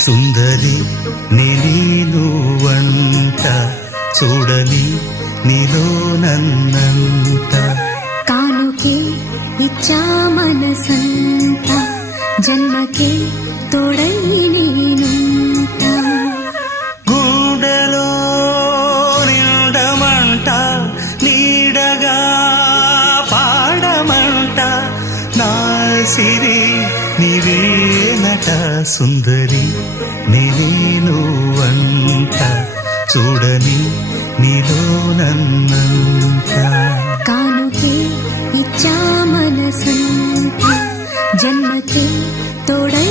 సుందరి నీనువంట చూడని నీలో నన్నంత కానుకే ఇచ్చా మనసంత జన్మకే తోడై నేనుంట గుండెలో నిండమంట నీడగా పాడమంట నా సిరి నీవేనట సుందరి నీనువంట చూడని నీలో నన్నంత కానుకే ఇచ్చా మనసంత జన్మకే తోడై